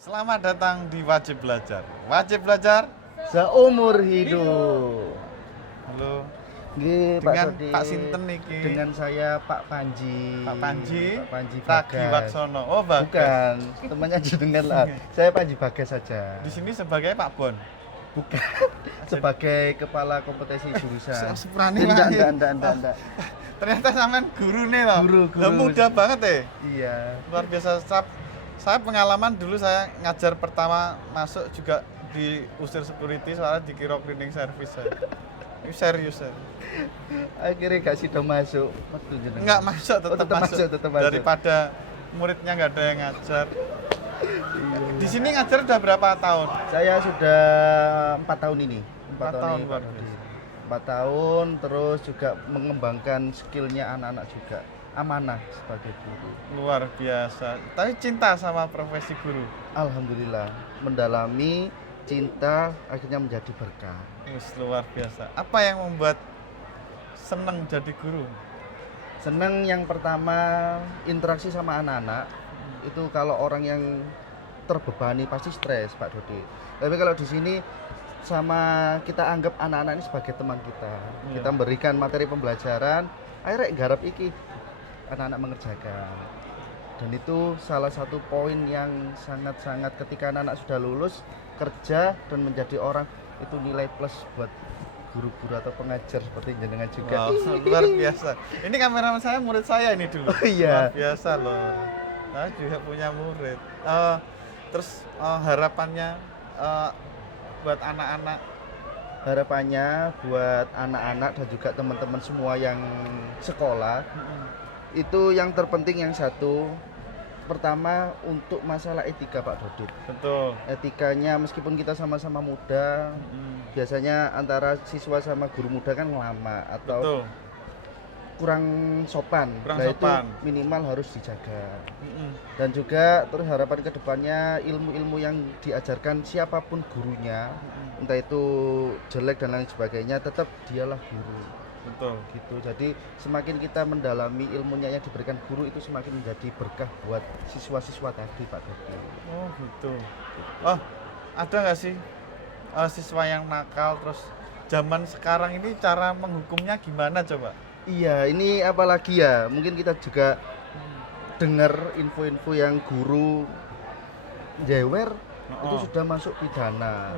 Selamat datang di Wajib Belajar. Wajib Belajar Seumur hidup. halo Nggih, Pak dengan Dodi. Pak Sinten niki. Dengan saya Pak Panji. Pak Panji Bagas. Waksono. Oh, Bagas. Bukan, temannya jenengan lah. Saya Panji Bagas saja. Di sini sebagai Pak Bon. Bukan. Sebagai kepala kompetisi jurusan. Seprani Enggak. Ternyata sampean guru nih loh. Guru. Lah, muda banget ya. Iya. Luar biasa. Saya pengalaman dulu saya ngajar pertama masuk juga diusir security soalnya dikira cleaning service saya. Ini serius ya. Akhirnya gak sido masuk. Waktu jenengan. Enggak masuk, tetap masuk. tetap masuk. Daripada muridnya nggak ada yang ngajar. Iya. Di sini ngajar udah berapa tahun? Saya sudah 4 tahun ini. 4 tahun, ini, luar Pak Dodi. biasa. 4 tahun, terus juga mengembangkan skillnya anak-anak juga. Amanah sebagai guru. Luar biasa. Tapi cinta sama profesi guru. Alhamdulillah, mendalami cinta akhirnya menjadi berkah. Wis, luar biasa. Apa yang membuat seneng jadi guru? Senang yang pertama interaksi sama anak-anak. Itu kalau orang yang terbebani pasti stres, Pak Dodi. Tapi kalau di sini sama kita anggap anak-anak ini sebagai teman kita. Iya. Kita memberikan materi pembelajaran, akhirnya garap iki anak-anak mengerjakan. Dan itu salah satu poin yang sangat-sangat ketika anak-anak sudah lulus kerja dan menjadi orang, itu nilai plus buat guru-guru atau pengajar seperti jenengan juga. Wow, luar biasa. Ini kameramen saya murid saya ini dulu. Oh, iya. Luar biasa loh. Saya juga punya murid. Terus harapannya buat anak-anak. Harapannya buat anak-anak dan juga teman-teman semua yang sekolah, itu yang terpenting yang satu, pertama untuk masalah etika, Pak Dodit. Betul. Etikanya meskipun kita sama-sama muda, biasanya antara siswa sama guru muda kan lama atau Betul. kurang sopan. Kurang Nah, sopan. itu minimal harus dijaga. Dan juga terus harapan kedepannya ilmu-ilmu yang diajarkan siapapun gurunya, entah itu jelek dan lain sebagainya, tetap dialah guru. Betul. Gitu. Jadi semakin kita mendalami ilmunya yang diberikan guru, itu semakin menjadi berkah buat siswa-siswa tadi, Pak Dodi. Oh gitu. Oh, ada nggak sih siswa yang nakal terus zaman sekarang ini cara menghukumnya gimana coba? Iya, ini apalagi ya, mungkin kita juga dengar info-info yang guru jewer itu sudah masuk pidana.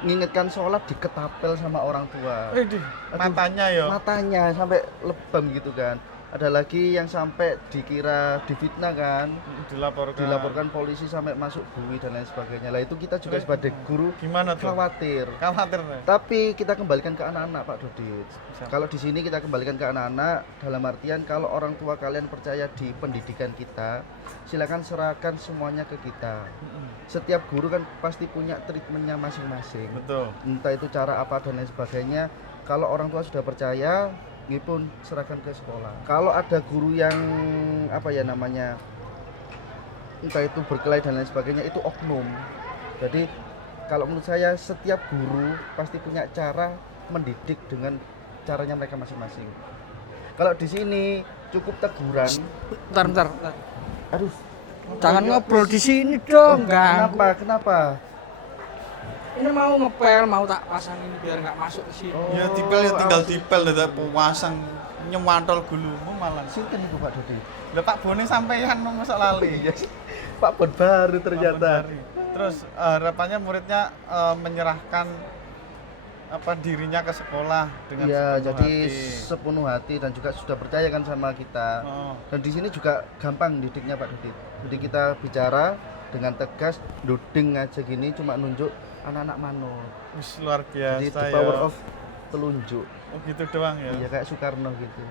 Ngingetkan sholat diketapel sama orang tua. Aduh, matanya ya. Matanya sampai lebam gitu kan. Ada lagi yang sampai dikira difitnah kan, dilaporkan polisi sampai masuk bui dan lain sebagainya. Lah itu kita juga sebagai guru Gimana tuh? khawatir. Khawatir nih. Tapi kita kembalikan ke anak-anak, Pak Dodit. Siap. Kalau di sini kita kembalikan ke anak-anak dalam artian kalau orang tua kalian percaya di pendidikan kita, silakan serahkan semuanya ke kita. Setiap guru kan pasti punya treatmentnya masing-masing. Betul. Entah itu cara apa dan lain sebagainya. Kalau orang tua sudah percaya, ini pun serahkan ke sekolah. Kalau ada guru yang apa ya namanya, entah itu berkelahi dan lain sebagainya, itu oknum. Jadi kalau menurut saya setiap guru pasti punya cara mendidik dengan caranya mereka masing-masing. Kalau di sini cukup teguran. Bentar. Aduh, Jangan ngobrol di sini dong, ganggu. Kenapa? Ini mau ngepel, mau tak pasang ini biar nggak masuk ke sini. Oh, Ya tipel ya tinggal awas. tipel dadak pasang nyemantol gulumu malah. Sinten itu Pak Dodi? Lah Pak Bone sampean mosok lali. Iya, Pak Bon baru ternyata. Terus harapannya muridnya menyerahkan dirinya ke sekolah dengan Iya, sepenuh jadi hati. sepenuh hati dan juga sudah percaya kan sama kita. Oh, Dan di sini juga gampang didiknya Pak Dodi. Jadi kita bicara dengan tegas, duding aja gini, cuma nunjuk anak-anak manut. wis luar biasa Jadi the ya. power of telunjuk. Oh gitu doang ya. Iya, kayak Soekarno gitu.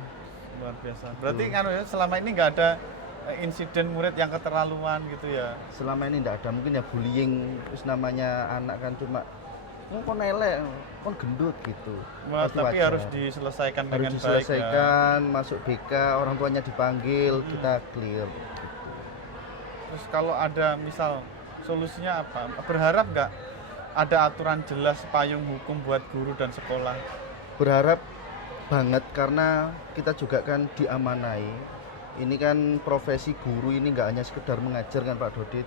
Luar biasa. Berarti kan ya, selama ini nggak ada insiden murid yang keterlaluan gitu ya. Selama ini enggak ada, mungkin ya bullying, terus namanya anak kan cuma kon elek, kon gendut gitu. Wah, Itu tapi wajar. harus diselesaikan Harus dengan baik ya. diselesaikan, masuk BK, orang tuanya dipanggil, kita clear. Terus kalau ada misal solusinya apa? Berharap nggak ada aturan jelas payung hukum buat guru dan sekolah? Berharap banget karena kita juga kan diamanai. Ini kan profesi guru ini nggak hanya sekedar mengajar kan Pak Dodit,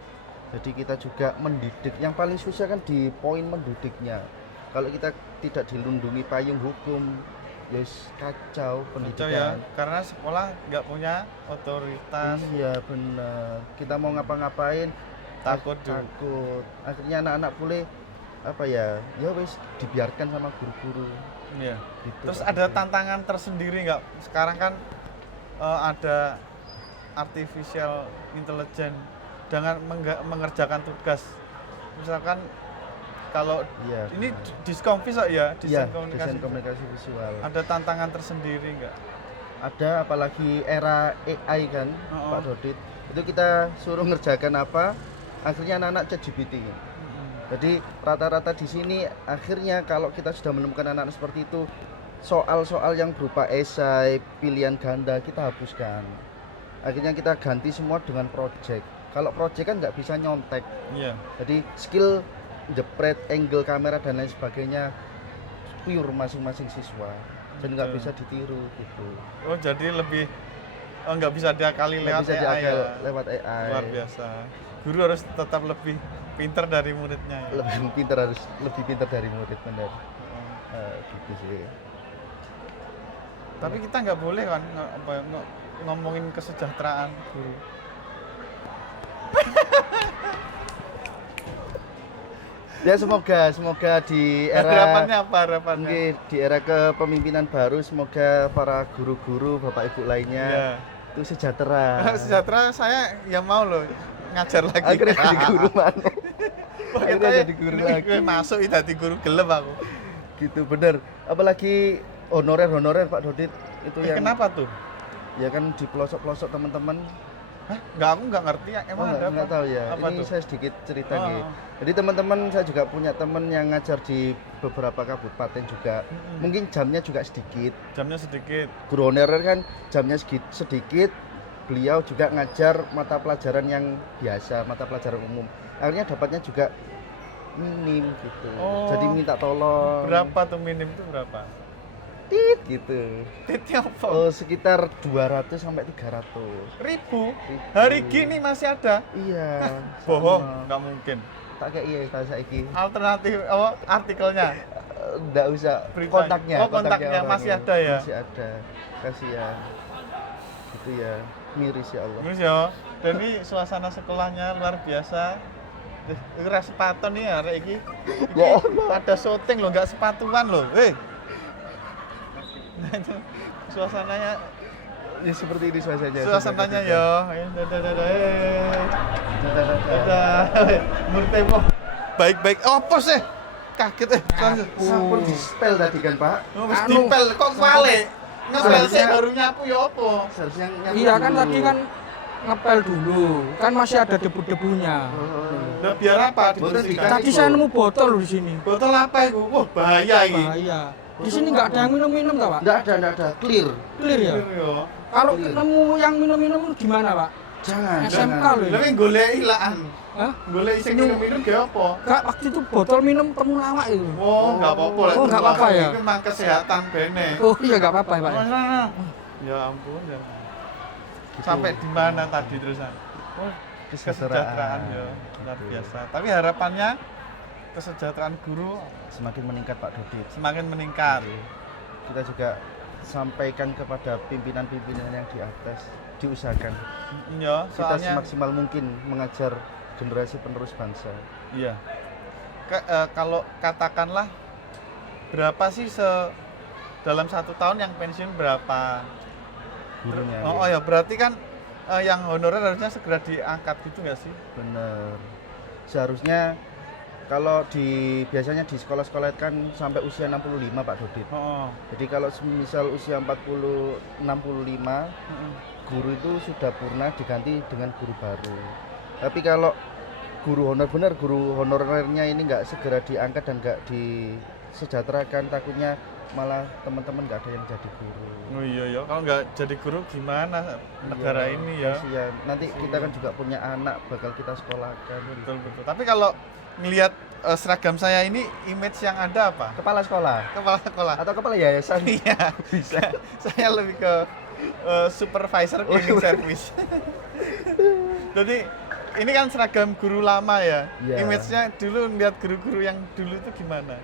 Jadi kita juga mendidik. Yang paling susah kan di poin mendidiknya. Kalau kita tidak dilindungi payung hukum, ya kacau Betul pendidikan. ya, karena sekolah nggak punya otoritas. Iya benar. Kita mau ngapa-ngapain Takut takut. Akhirnya anak-anak boleh apa ya? Ya wis dibiarkan sama guru-guru. Iya. Gitu, Terus Pak ada Dodi. tantangan tersendiri nggak? Sekarang kan ada artificial intelligence dengan mengerjakan tugas. Misalkan kalau Iya. ini benar. diskonvis kok ya, Iya, desain desain komunikasi. komunikasi visual. Ada tantangan tersendiri nggak? Ada apalagi era AI kan, Oh. Pak Dodit. Itu kita suruh ngerjakan apa, akhirnya anak-anak ChatGPT. Jadi rata-rata di sini akhirnya kalau kita sudah menemukan anak-anak seperti itu, soal-soal yang berupa esai, pilihan ganda kita hapuskan. Akhirnya kita ganti semua dengan project. Kalau project kan nggak bisa nyontek. Iya. Jadi skill jepret, angle kamera dan lain sebagainya pure masing-masing siswa. Dan nggak Betul. bisa ditiru gitu. Oh jadi lebih nggak bisa diakali Nggak lewat bisa AI diakal ya. lewat AI. Luar biasa. Guru harus tetap lebih pinter dari muridnya ya. Lebih pintar dari murid benar. Oh. Gitu sih. Tapi kita nggak boleh kan ngomongin kesejahteraan guru. Ya semoga di Harapannya era apa harapannya? mungkin di era kepemimpinan baru semoga para guru-guru bapak ibu lainnya Iya. itu sejahtera. Sejahtera saya ya mau loh ngajar lagi. Akhirnya jadi guru mana? Wah, akhirnya kita jadi guru ini lagi. gue masuk jadi guru gelem aku. Gitu bener. Apalagi honorer Pak Dodit itu yang Kenapa tuh? ya kan di pelosok-pelosok teman-teman. Hah? Aku nggak ngerti ya. Emang ada Nggak apa? tahu ya. Apa Ini tuh? saya sedikit cerita Oh. nih. Jadi teman-teman saya juga punya teman yang ngajar di beberapa kabupaten juga. Mungkin jamnya juga sedikit. Jamnya sedikit. Guru honorer kan jamnya sedikit. Beliau juga ngajar mata pelajaran yang biasa, mata pelajaran umum. Akhirnya dapatnya juga minim gitu. Oh. Jadi minta tolong. Berapa tuh minim tuh berapa? Tit gitu. Titnya apa? Oh, sekitar 200 sampai 300. Ribu. Ribu. Hari gini masih ada. Iya. Bohong, sama. nggak mungkin. Tak kayak iya tahu saiki. Alternatif artikelnya. Enggak usah Beritanya. kontaknya. Oh, kontaknya orang. masih ada ya? Masih ada. Kasihan. Gitu ya. Miris ya Allah. Terus ya, dan ini suasana sekolahnya luar biasa. Ini sepatu nih hari ini. Ya Allah. Ada syuting loh, nggak sepatuan loh. Suasananya, Ya seperti ini suasananya. suasananya ya. Dadah. Murtemo. Baik-baik. Apa sih? Kaget Sampun di spell tadi kan, Pak. Oh, wis Anu. dipel kok balik. Ngepel sih Seharusnya- baru nyapu ya apa? Seharusnya nyapu Iya kan dulu. tadi kan ngepel dulu. Kan masih ada debu-debunya. Nah, biar apa Boten dibersihkan? dikasih. Tadi saya nemu botol loh di sini. Botol apa itu? Wah, bahaya ini. Bahaya. Di sini nggak ada yang minum-minum nggak Pak? Enggak ada, clear. Clear ya. Iya. Kalau Clear. nemu yang minum-minum gimana Pak? Jangan, SMK jangan. loh. Tapi golek ilaan. Hah? Golek sing minum-minum ge apa? Gak, waktu itu botol minum temu lawak itu. Oh, enggak apa-apa lah. Oh, nggak apa-apa ya? Itu memang kesehatan bene. Oh iya nggak apa-apa ya Pak. Ya ampun ya. Gitu. Sampai di mana tadi terusan? Oh, kesejahteraan ya. Luar biasa. Tapi harapannya kesejahteraan guru Semakin meningkat Pak Dodit. semakin meningkat. Kita juga sampaikan kepada pimpinan-pimpinan yang di atas diusahakan Iya, kita soalnya semaksimal mungkin mengajar generasi penerus bangsa. iya. Kalau katakanlah berapa sih dalam 1 tahun yang pensiun berapa? Gurunya. Oh ya, berarti kan yang honorer harusnya segera diangkat gitu nggak sih? Bener. Seharusnya kalau biasanya di sekolah-sekolah kan sampai usia 65 Pak Dodit. Oh, Jadi kalau misal usia 40 65 guru itu sudah purna diganti dengan guru baru. Tapi kalau guru honor benar guru honorernya ini nggak segera diangkat dan nggak disejahterakan, takutnya malah teman-teman nggak ada yang jadi guru. Oh iya ya, kalau nggak jadi guru gimana negara Iya, ini ya? kasihan. Nanti kita kan juga punya anak bakal kita sekolahkan. Betul betul. Tapi kalau ngelihat seragam saya ini, image yang ada apa? Kepala sekolah Kepala sekolah. atau kepala yayasan. Iya, bisa. Saya lebih ke supervisor cleaning service. Jadi ini kan seragam guru lama ya. Iya. Image-nya dulu lihat guru-guru yang dulu itu gimana?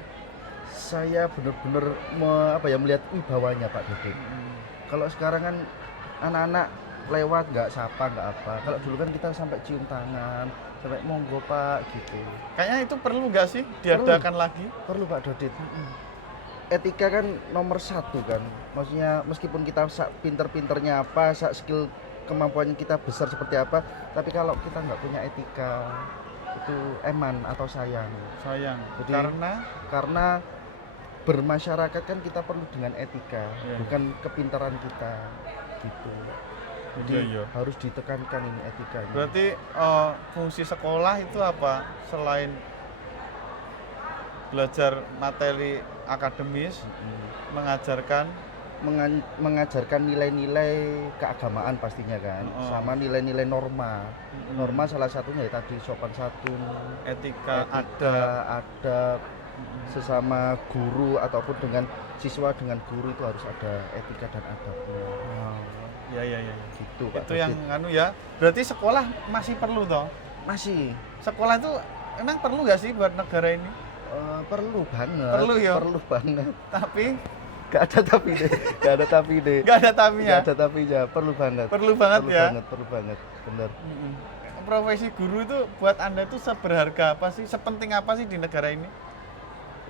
Saya benar-benar melihat wibawanya Pak Dodit. Kalau sekarang kan anak-anak lewat nggak sapa nggak apa. Kalau dulu kan kita sampai cium tangan, sampai monggo Pak gitu. Kayaknya itu perlu nggak sih diadakan lagi? Perlu Pak Dodit. Etika kan nomor satu kan. Maksudnya meskipun kita pinter-pinternya apa, skill kemampuannya kita besar seperti apa, tapi kalau kita nggak punya etika itu eman atau sayang. Sayang. Jadi, karena bermasyarakat kan kita perlu dengan etika, bukan kepintaran kita gitu. Jadi harus ditekankan ini etikanya. Berarti fungsi sekolah itu apa selain belajar materi akademis, mengajarkan nilai-nilai keagamaan pastinya kan, sama nilai-nilai norma. Norma salah satunya ya tadi sopan santun, etika, adab, sesama guru ataupun dengan siswa dengan guru itu harus ada etika dan adabnya. Ya. Gitu, Pak. Itu David. yang ya. Berarti sekolah masih perlu toh? Masih. Sekolah itu emang perlu nggak sih buat negara ini? Perlu banget. Perlu ya. Perlu banget. Tapi Gak ada tapi deh. Gak ada tapinya. Perlu banget. Perlu banget. Bener. Profesi guru itu buat Anda itu seberharga apa sih? Sepenting apa sih di negara ini?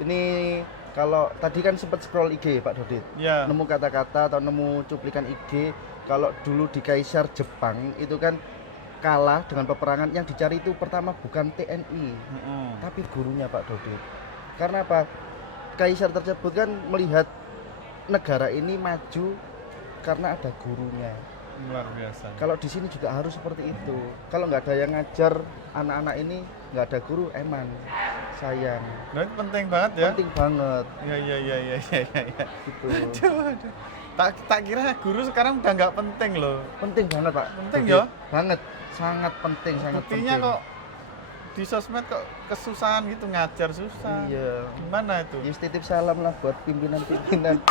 Ini kalau tadi kan sempat scroll IG Pak Dodit. Ya. Nemu kata-kata atau nemu cuplikan IG. Kalau dulu di Kaisar Jepang itu kan kalah dengan peperangan, yang dicari itu pertama bukan TNI, tapi gurunya Pak Dodit. Karena apa? Kaisar tersebut kan melihat negara ini maju karena ada gurunya. Luar biasa. Kalau di sini juga harus seperti itu. Kalau nggak ada yang ngajar anak-anak ini, nggak ada guru, eman sayang. Nah, itu penting banget ya. Penting banget. Ya. Gitu. Aduh. Tak kira guru sekarang udah nggak penting loh. Penting banget Pak. Penting ya. Banget. Sangat penting. Buktinya kok di sosmed kok kesusahan gitu, ngajar susah. Iya. Gimana itu? Ya titip salam lah buat pimpinan-pimpinan.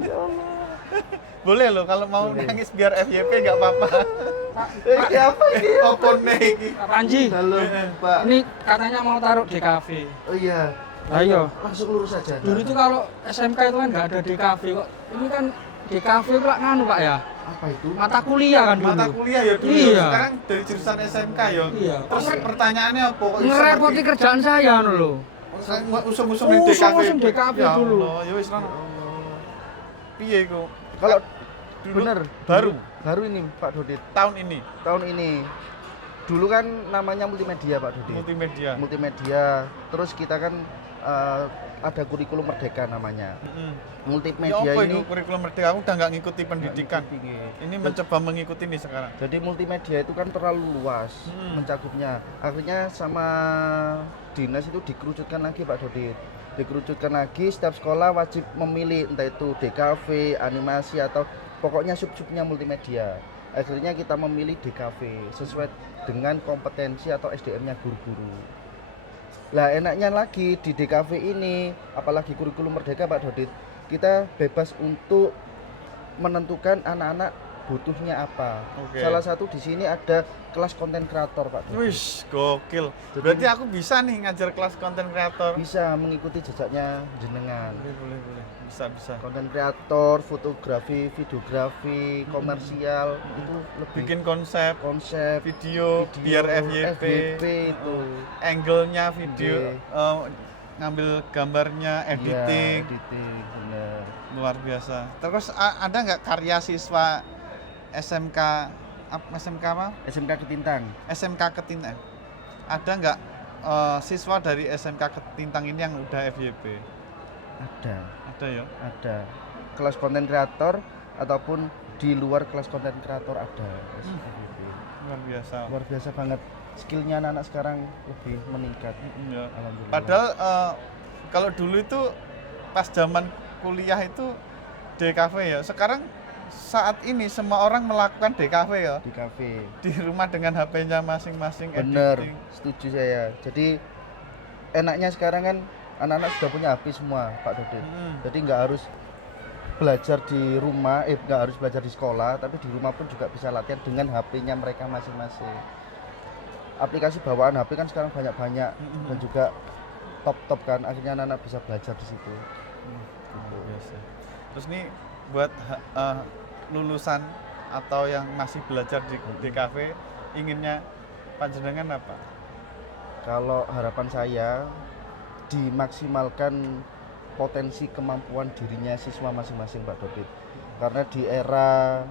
Ya Allah. Boleh loh kalau mau nangis biar FYP nggak apa-apa. Apa ini? Open iki. Pak Panji, Halo Pak. ini katanya mau taruh DKV. Oh iya. Ayo. Langsung lurus aja. Dulu itu kalau SMK itu kan nggak ada DKV kok. Ini kan DKV Pak nganu Pak ya. Apa itu? Mata kuliah kan dulu. Mata kuliah ya dulu. Iya. Sekarang dari jurusan SMK ya. Iya. Terus pertanyaannya apa? Kok iso Ngerepoti ngerti? kerjaan saya anu lho. Saya usum-usum di DKV. Usum DKV Ya dulu. Allah, ya wis lan. Piye kok? Kalau Dulu bener baru ini Pak Dodit, tahun ini. Dulu kan namanya multimedia Pak Dodit. Multimedia. Terus kita kan ada kurikulum merdeka namanya. Multimedia ya apa ini itu kurikulum merdeka? Aku udah nggak ngikuti pendidikan. Ini mencoba mengikuti nih sekarang. Jadi multimedia itu kan terlalu luas mencakupnya. Akhirnya sama dinas itu dikerucutkan lagi Pak Dodit. Dikerucutkan lagi, setiap sekolah wajib memilih entah itu DKV, animasi atau pokoknya sub-subnya multimedia. Akhirnya kita memilih DKV sesuai dengan kompetensi atau SDM-nya guru-guru. Lah enaknya lagi di DKV ini, apalagi kurikulum merdeka Pak Dodit, kita bebas untuk menentukan anak-anak butuhnya apa. Salah satu di sini ada kelas konten kreator Pak Dodit. Wih, gokil. Berarti aku bisa nih ngajar kelas konten kreator. Bisa mengikuti jejaknya jenengan. Boleh. Bisa. Konten kreator, fotografi, videografi, komersial itu lebih Bikin konsep video biar FYP itu. Angle-nya video, ngambil gambarnya, editing. Ya, editing, bener. Luar biasa. Terus ada nggak karya siswa SMK apa? SMK Ketintang. SMK Ketintang. Ada nggak siswa dari SMK Ketintang ini yang udah FYP? Ada ya? Ada. Kelas konten kreator ataupun di luar kelas konten kreator ada. FYP. Luar biasa banget. Skillnya anak-anak sekarang lebih meningkat. Ya. Alhamdulillah. Padahal kalau dulu itu pas zaman kuliah itu DKV ya. Sekarang saat ini semua orang melakukan DKV ya. DKV. Di rumah dengan HP-nya masing-masing. Bener, editing. setuju saya. Jadi enaknya sekarang kan anak-anak sudah punya HP semua Pak Dodit. Jadi nggak harus belajar di rumah, nggak harus belajar di sekolah, tapi di rumah pun juga bisa latihan dengan HP-nya mereka masing-masing. Aplikasi bawaan HP kan sekarang banyak-banyak dan juga top kan, akhirnya anak-anak bisa belajar di situ. Biasa. Terus nih buat lulusan atau yang masih belajar di DKV, inginnya panjenengan apa? Kalau harapan saya dimaksimalkan potensi kemampuan dirinya siswa masing-masing Pak Dodit. Karena di era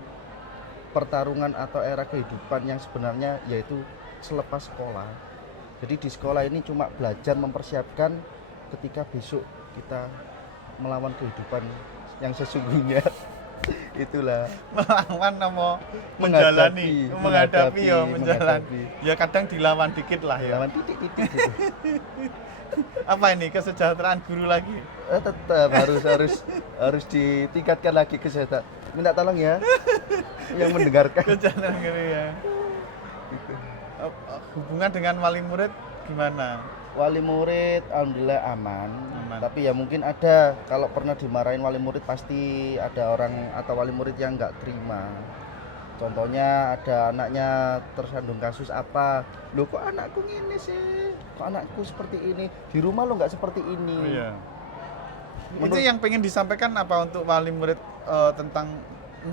pertarungan atau era kehidupan yang sebenarnya yaitu selepas sekolah. Jadi di sekolah ini cuma belajar mempersiapkan ketika besok kita melawan kehidupan yang sesungguhnya. Itulah Melawan sama menghadapi menjalani. Ya kadang dilawan dikit lah ya. Lawan titik-titik gitu. Apa ini kesejahteraan guru lagi? Tetap harus ditingkatkan lagi kesehatan. Minta tolong ya yang mendengarkan. Kesejahteraan guru ya. Gitu. Hubungan dengan wali murid gimana? Wali murid alhamdulillah aman. Tapi ya mungkin ada, kalau pernah dimarahin wali murid pasti ada orang atau wali murid yang nggak terima. Contohnya ada anaknya tersandung kasus apa, loh kok anakku gini sih, kok anakku seperti ini, di rumah lo nggak seperti ini. Iya. Itu yang pengen disampaikan apa untuk wali murid tentang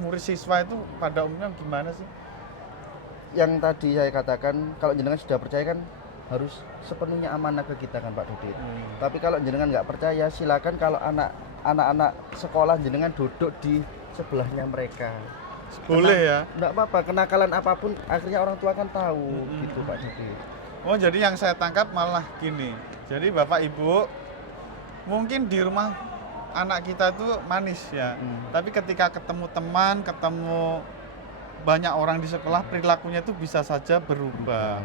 murid siswa itu pada umumnya gimana sih? Yang tadi saya katakan, kalau jenengan sudah percaya kan harus sepenuhnya amanah ke kita kan Pak Dodit. Tapi kalau jenengan nggak percaya, silakan kalau anak-anak sekolah jenengan duduk di sebelahnya mereka. Boleh ya? Nggak apa-apa, kenakalan apapun akhirnya orang tua kan tahu gitu Pak Dodit. Oh jadi yang saya tangkap malah gini, jadi Bapak Ibu mungkin di rumah anak kita tuh manis ya, tapi ketika ketemu teman, ketemu banyak orang di sekolah, perilakunya itu bisa saja berubah.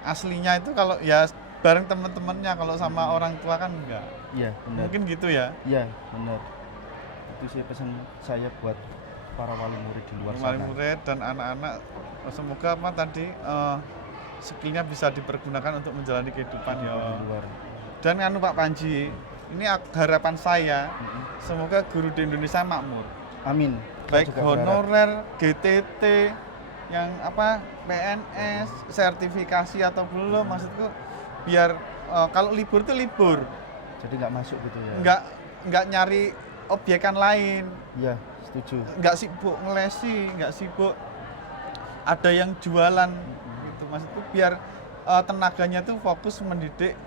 Aslinya itu kalau ya bareng teman-temannya, kalau sama orang tua kan enggak. Iya benar. Mungkin gitu ya? Iya benar. Itu sih pesan saya buat para wali murid di luar sana. Wali murid dan anak-anak, semoga apa tadi skillnya bisa dipergunakan untuk menjalani kehidupan ya. Dan anu Pak Panji, ini harapan saya, semoga guru di Indonesia makmur. Amin. Baik honorer, GTT, yang apa PNS, sertifikasi atau belum, maksudku biar kalau libur itu libur. Jadi nggak masuk gitu ya? Nggak nyari obyekan lain. Iya, setuju. Nggak sibuk ngelesi, nggak sibuk ada yang jualan gitu, maksudku biar tenaganya tuh fokus mendidik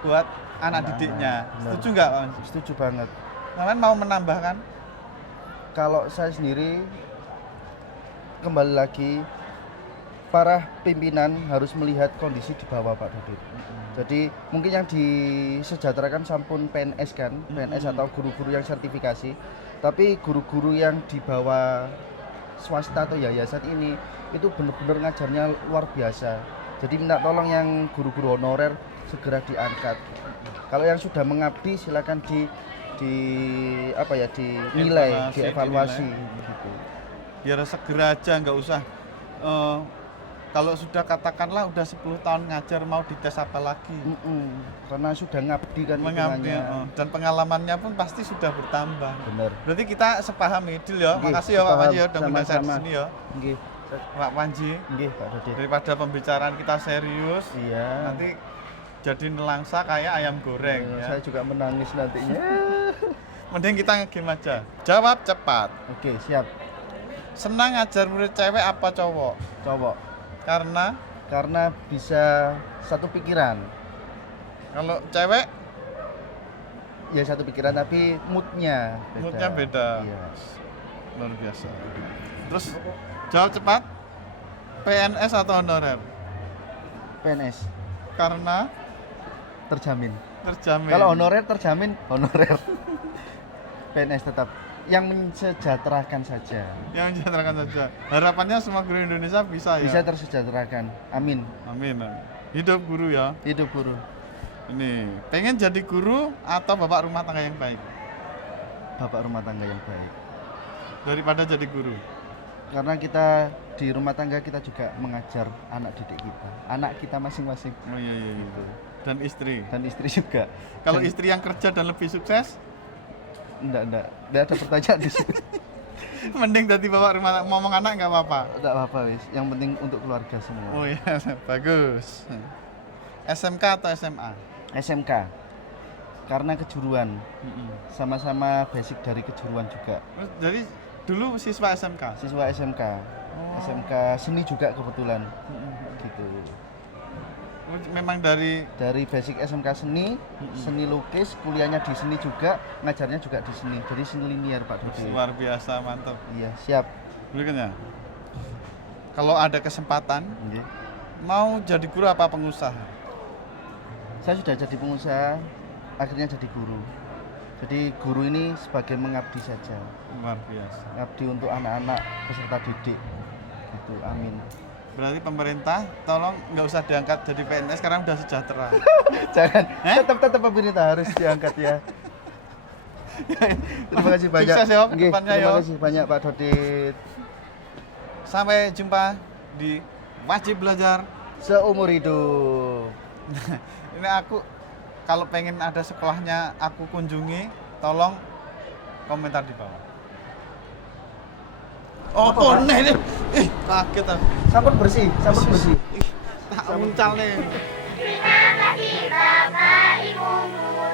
buat anak didiknya. Benar. Setuju nggak Pak? Setuju banget. Kalian mau menambahkan? Kalau saya sendiri kembali lagi, para pimpinan harus melihat kondisi di bawah Pak Dodit. Jadi mungkin yang disejahterakan sampun PNS kan, PNS atau guru-guru yang sertifikasi. Tapi guru-guru yang di bawah swasta atau yayasan ini itu benar-benar ngajarnya luar biasa. Jadi minta tolong yang guru-guru honorer segera diangkat. Kalau yang sudah mengabdi silakan dinilai, dievaluasi gitu. Biar segera aja, nggak usah kalau sudah katakanlah udah 10 tahun ngajar mau dites apa lagi. Karena sudah ngabdi kan mengabdi, dan pengalamannya pun pasti sudah bertambah. Benar. Berarti kita sepahami deal ya. Makasih ya Pak Panji ya udah mengundang saya di sini ya. Nggih. Pak Panji. Nggih, Pak Dodit. Daripada pembicaraan kita serius, iya. Nanti jadi nelangsa kayak ayam goreng ya. Saya juga menangis nantinya. Mending kita ngegame aja. Jawab cepat. Oke, siap. Senang ngajar murid cewek apa cowok? Cowok. Karena bisa satu pikiran. Kalau cewek ya satu pikiran tapi moodnya beda. Iya. Luar biasa. Terus jawab cepat. PNS atau honorer? PNS. Karena terjamin. Kalau honorer terjamin honorer. PNS tetap yang mensejahterakan saja. Harapannya semua guru Indonesia bisa ya. Bisa tersejahterakan. Amin. Amin. Hidup guru ya. Hidup guru. Ini pengen jadi guru atau bapak rumah tangga yang baik? Bapak rumah tangga yang baik. Daripada jadi guru. Karena kita di rumah tangga kita juga mengajar anak didik kita, anak kita masing-masing. Oh iya. Gitu. Dan istri juga. Kalau istri yang kerja dan lebih sukses? Enggak ada pertanyaan di sini. Mending jadi bapak rumah ngomong anak nggak apa-apa. Enggak apa-apa wis, yang penting untuk keluarga semua. Oh iya, bagus. SMK atau SMA? SMK. Karena kejuruan, sama-sama basic dari kejuruan juga. Jadi dulu siswa SMK. Siswa SMK. Oh. SMK seni juga kebetulan. Gitu. Memang dari Basic SMK seni, seni lukis, kuliahnya di seni juga, ngajarnya juga di seni. Jadi seni linear Pak Dodi. luar biasa, mantap. Iya, siap. Berikutnya, kalau ada kesempatan Nggih. mau jadi guru apa pengusaha? Saya sudah jadi pengusaha, akhirnya jadi guru. Jadi guru ini sebagai mengabdi saja. Luar biasa. Ngabdi untuk anak-anak peserta didik. Gitu, amin. Berarti pemerintah tolong nggak usah diangkat jadi PNS, sekarang udah sejahtera. Jangan, tetap pemerintah harus diangkat ya. Terima kasih banyak. Sukses ya, Nggih, kedepannya terima ya. kasih banyak Pak Dodit. Sampai jumpa di Wajib Belajar. Seumur hidup. Ini aku kalau pengen ada sekolahnya aku kunjungi, tolong komentar di bawah. Oh, nih. Kaget aku. Sampun bersih, sampun bersih. Tak uncal nih. Terima kasih Bapak Ibu guru